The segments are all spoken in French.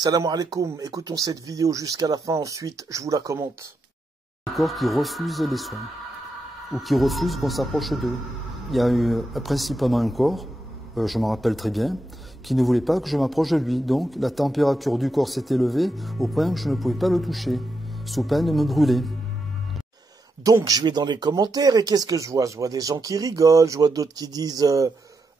Salam alaikum, écoutons cette vidéo jusqu'à la fin, ensuite je vous la commente. Le corps qui refuse les soins, ou qui refuse qu'on s'approche d'eux. Il y a eu principalement un corps, je m'en rappelle très bien, qui ne voulait pas que je m'approche de lui. Donc la température du corps s'est élevée au point que je ne pouvais pas le toucher, sous peine de me brûler. Donc je vais dans les commentaires et qu'est-ce que je vois? Je vois des gens qui rigolent, je vois d'autres qui disent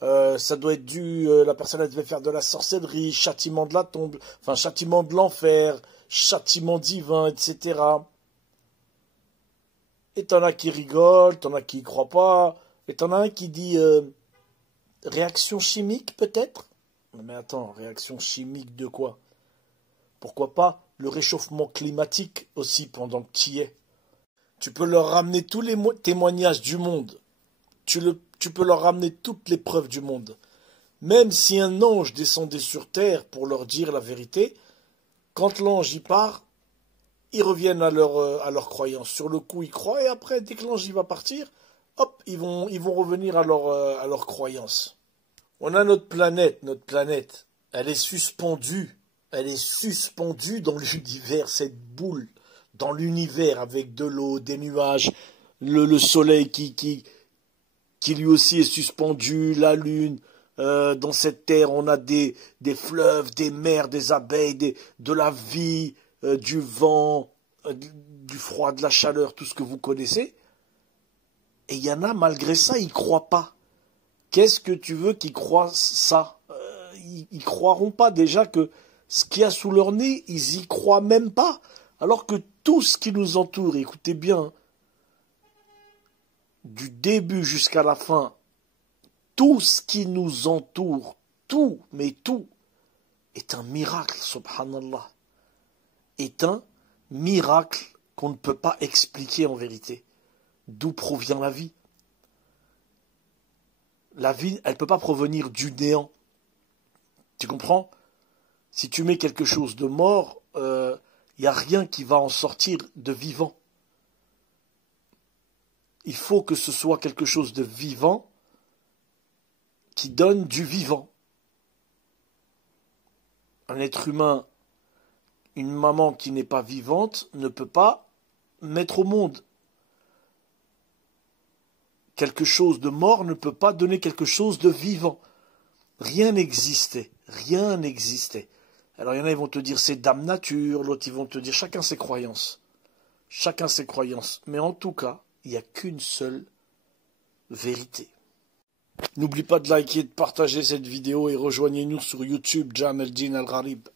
ça doit être dû, la personne elle devait faire de la sorcellerie, châtiment de la tombe, enfin châtiment de l'enfer, châtiment divin, etc. Et t'en as qui rigolent, t'en as qui y croient pas, et t'en as un qui dit réaction chimique peut-être? Mais attends, réaction chimique de quoi? Pourquoi pas le réchauffement climatique aussi pendant que tu y es? Tu peux leur ramener tous les témoignages du monde. Tu peux leur ramener toutes les preuves du monde. Même si un ange descendait sur terre pour leur dire la vérité, quand l'ange y part, ils reviennent à leur croyance. Sur le coup, ils croient et après, dès que l'ange y va partir, hop, ils vont revenir à leur croyance. On a notre planète, elle est suspendue dans l'univers, cette boule, dans l'univers avec de l'eau, des nuages, le soleil qui lui aussi est suspendu, la lune. Dans cette terre, on a des fleuves, des mers, des abeilles, de la vie, du vent, du froid, de la chaleur, tout ce que vous connaissez. Et il y en a, malgré ça, ils croient pas. Qu'est-ce que tu veux qu'ils croient ça? Ils croiront pas déjà que ce qu'il y a sous leur nez, ils y croient même pas. Alors que tout ce qui nous entoure, écoutez bien, du début jusqu'à la fin, tout ce qui nous entoure, tout, mais tout, est un miracle, subhanallah. Est un miracle qu'on ne peut pas expliquer en vérité. D'où provient la vie? La vie, elle ne peut pas provenir du néant. Tu comprends? Si tu mets quelque chose de mort, il n'y a rien qui va en sortir de vivant. Il faut que ce soit quelque chose de vivant qui donne du vivant. Un être humain, une maman qui n'est pas vivante, ne peut pas mettre au monde. Quelque chose de mort ne peut pas donner quelque chose de vivant. Rien n'existait. Rien n'existait. Alors il y en a, ils vont te dire c'est dame nature, l'autre ils vont te dire chacun ses croyances. Chacun ses croyances. Mais en tout cas, il n'y a qu'une seule vérité. N'oublie pas de liker et de partager cette vidéo et rejoignez-nous sur YouTube, Jam El Din Al Gharib.